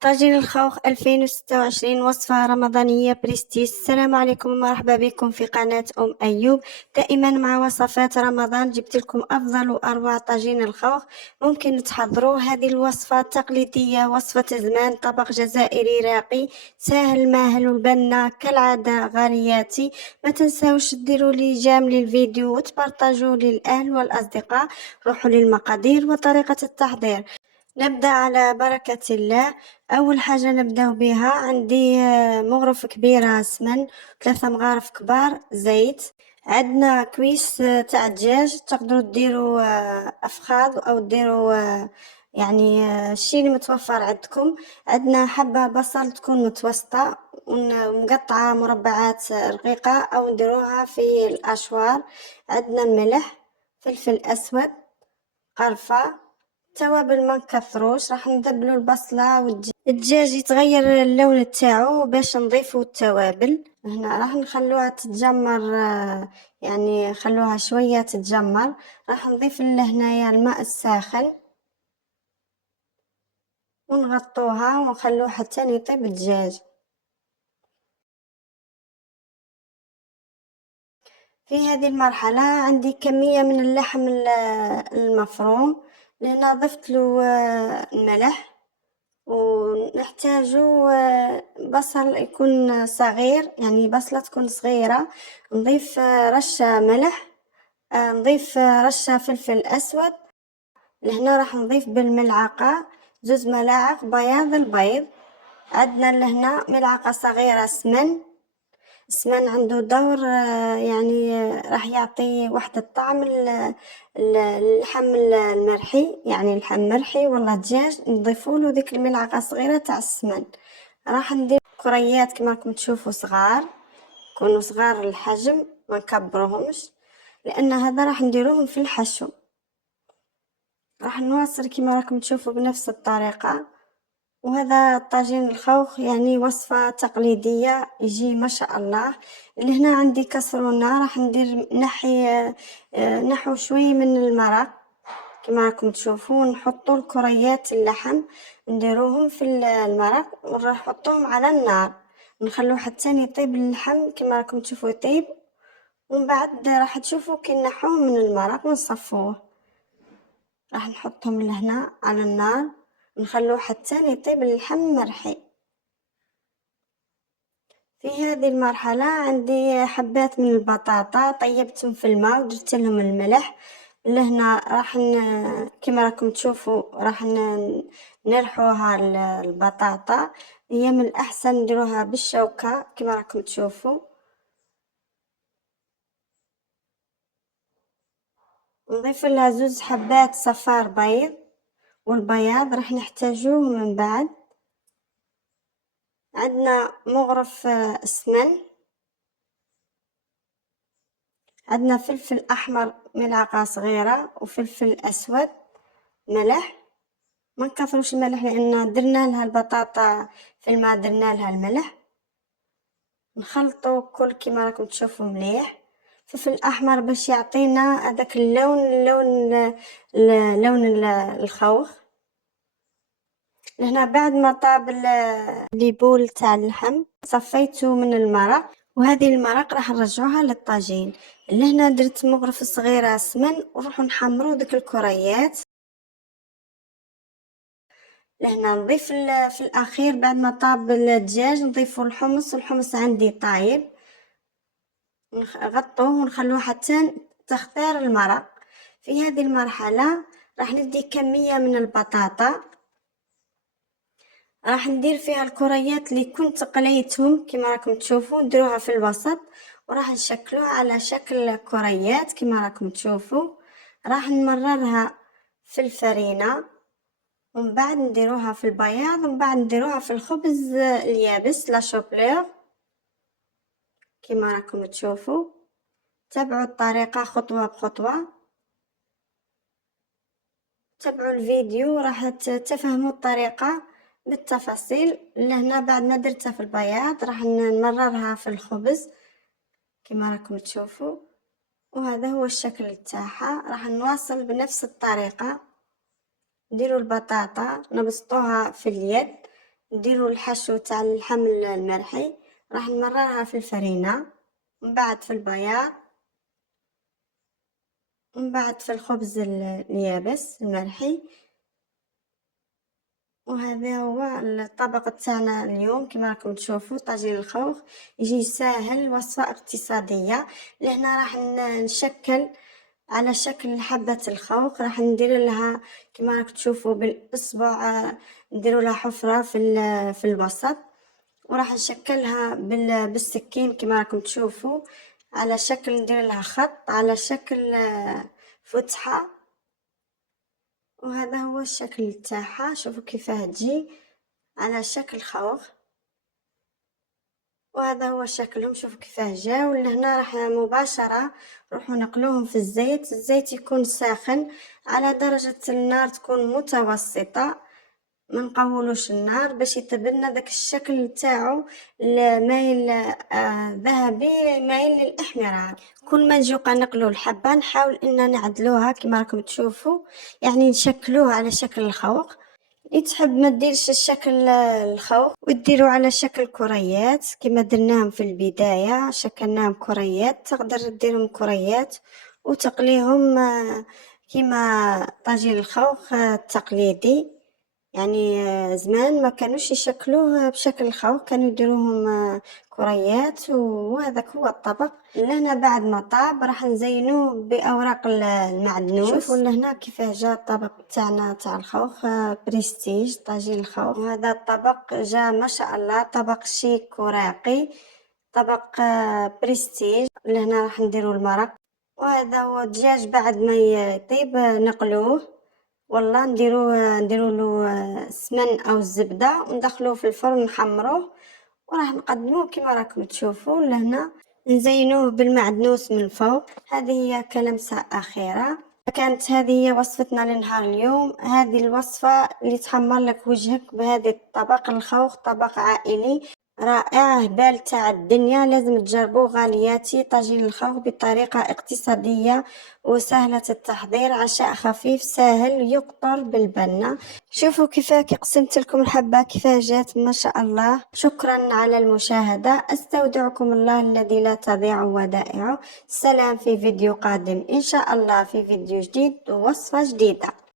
طاجين الخوخ 2026 وصفة رمضانية بريستيج. السلام عليكم ومرحبا بكم في قناة أيوب. دائما مع وصفات رمضان جبت لكم أفضل وأروع طاجين الخوخ. ممكن تحضروا هذه الوصفة تقليدية، وصفة زمان، طبق جزائري راقي سهل ماهل والبنة كالعادة غالياتي. ما تنساوش ديروا لي جام للفيديو وتبارطاجوا للأهل والأصدقاء. روحوا للمقادير وطريقة التحضير. نبدأ على بركة الله. أول حاجة نبدأ بها، عندي مغرف كبيرة سمن، 3 مغارف كبار زيت. عندنا كويس تاع الدجاج، تقدروا ديروا أفخاذ أو ديروا يعني الشي اللي متوفر عندكم. عندنا حبة بصل تكون متوسطة ومقطعة مربعات رقيقة أو نديروها في الأشوار. عندنا الملح، فلفل أسود، قرفة، توابل ما نكثروش، راح ندبلو البصله والدجاج يتغير اللون تاعو باش نضيفو التوابل. هنا راح نخلوها تتجمر، يعني خلوها شويه تتجمر. راح نضيف لهنايا الماء الساخن ونغطوها ونخلوه حتى يطيب الدجاج. في هذه المرحله عندي كميه من اللحم المفروم، لهنا ضفت له الملح، ونحتاجو بصل يكون صغير، يعني بصلة تكون صغيرة. نضيف رشة ملح، نضيف رشة فلفل أسود. لهنا راح نضيف بالملعقة 2 ملاعق بياض البيض. عندنا لهنا ملعقة صغيرة سمن. السمن عنده دور، يعني راح يعطي واحد الطعم اللحم المرحي، يعني اللحم مرحي والله دجاج نضيفوله ديك الملعقه صغيره تاع السمن. راح ندير كريات كما راكم تشوفوا صغار، يكونوا صغار الحجم ما نكبروهمش، لان هذا راح نديروهم في الحشو. راح نواصل كما راكم تشوفوا بنفس الطريقه. وهذا طاجين الخوخ، يعني وصفة تقليدية يجي ما شاء الله. اللي هنا عندي كسرونة، راح ندير نحو شوي من المرق كما راكم تشوفون. نحطوا الكريات اللحم نديروهم في المرق وراح نحطوهم على النار، نخلوه حتى يطيب اللحم كما راكم تشوفوا يطيب. ومن بعد راح تشوفوا كي نحوه من المرق ونصفوه. راح نحطهم لهنا على النار، نخلوه حتى يطيب اللحم مرحي. في هذه المرحلة عندي حبات من البطاطا طيبتهم في الماء ودرت لهم الملح. لهنا راح كما راكم تشوفوا راح نرحوها البطاطا. هي من الأحسن نديروها بالشوكة كما راكم تشوفوا. نضيف لها 2 حبات صفار بيض، والبياض راح نحتاجوه من بعد. عندنا مغرف سمن، عندنا فلفل احمر ملعقه صغيره وفلفل اسود، ملح. ما نكثروش الملح لان درنا لها البطاطا في الماء، درنا لها الملح. نخلطوا كل كما راكم تشوفوا مليح. فلفل احمر باش يعطينا هذاك لون الخوخ. لهنا بعد ما طاب الليبول تاع اللحم صفيته من المرق، وهذه المرق راح نرجعوها للطاجين. لهنا درت مغرفة صغيرة سمن ونروح نحمرو ديك الكريات. لهنا نضيف في الاخير بعد ما طاب الدجاج نضيفو الحمص. الحمص عندي طايب، نغطوه ونخلوه حتى تختار المرق. في هذه المرحلة راح ندي كمية من البطاطا، راح ندير فيها الكريات اللي كنت قليتهم كما راكم تشوفوا، نديروها في الوسط وراح نشكلوها على شكل كريات كما راكم تشوفوا. راح نمررها في الفرينة ومن بعد نديروها في البياض ومن بعد نديروها في الخبز اليابس لا شوبلور كما راكم تشوفوا. تابعوا الطريقة خطوة بخطوة، تابعوا الفيديو راح تفهموا الطريقة بالتفاصيل. لهنا بعد ما درتها في البياض راح نمررها في الخبز كما راكم تشوفوا. وهذا هو الشكل تاعها. راح نواصل بنفس الطريقة. نديروا البطاطا نبسطوها في اليد نديرو الحشو تاع الحمل المرحي، راح نمررها في الفرينة، من بعد في البياض، من بعد في الخبز اليابس المرحي. وهذا هو الطبق تاعنا اليوم. كما راكم تشوفوا طاجين الخوخ يجي ساهل، وصفة اقتصادية. لهنا راح نشكل على شكل حبة الخوخ، راح ندير لها كما راك تشوفوا بالاصبع، نديروا لها حفرة في الوسط، وراح نشكلها بالسكين كما راكم تشوفوا على شكل، ندير لها خط على شكل فتحة. وهذا هو الشكل تاعها، شوفوا كيفاه تجي على شكل خوخ. وهذا هو شكلهم، شوفوا كيفاه جاو. لهنا راح مباشرة نروحو نقلوهم في الزيت يكون ساخن على درجة النار تكون متوسطة، ما نقولوش النار باش يتبنى داك الشكل تاعو مايل ذهبي مايل للاحمرار. كل ما نجيو نقلو الحبه نحاول ان نعدلوها كما راكم تشوفوا، يعني نشكلوها على شكل الخوخ. اللي تحب ما ديرش الشكل الخوخ وديرو على شكل كريات كما درناهم في البدايه، شكلناهم كريات، تقدر ديرهم كريات وتقليهم كما طاجين الخوخ التقليدي. يعني زمان ما كانوش يشكلوه بشكل الخوخ، كانوا يديروهم كريات، وهذاك هو الطبق. لهنا بعد ما طاب راح نزينوه باوراق المعدنوس. شوفوا لهنا كيفاه جا الطبق تاعنا تاع الخوخ بريستيج طاجين الخوخ. وهذا الطبق جا ما شاء الله طبق شيك وراقي، طبق بريستيج. لهنا راح نديروا المرق. وهذا هو الدجاج بعد ما يطيب نقلوه، والله نديرو له سمن او الزبده وندخلوه في الفرن نحمروه، وراح نقدموه كما راكم تشوفوا. لهنا نزينوه بالمعدنوس من الفوق. هذه هي كلمسه اخيره. كانت هذه هي وصفتنا لنهار اليوم. هذه الوصفه اللي تحمر لك وجهك بهذا الطبق الخوخ، طبق عائلي رائع هبال تاع الدنيا، لازم تجربوه غالياتي. طاجين الخوخ بطريقة اقتصادية وسهلة التحضير، عشاء خفيف سهل يقطر بالبنة. شوفوا كيفاه قسمت لكم الحبة كيفاه جات ما شاء الله. شكرا على المشاهدة، استودعكم الله الذي لا تضيع ودائعه. سلام، في فيديو قادم ان شاء الله، في فيديو جديد ووصفة جديدة.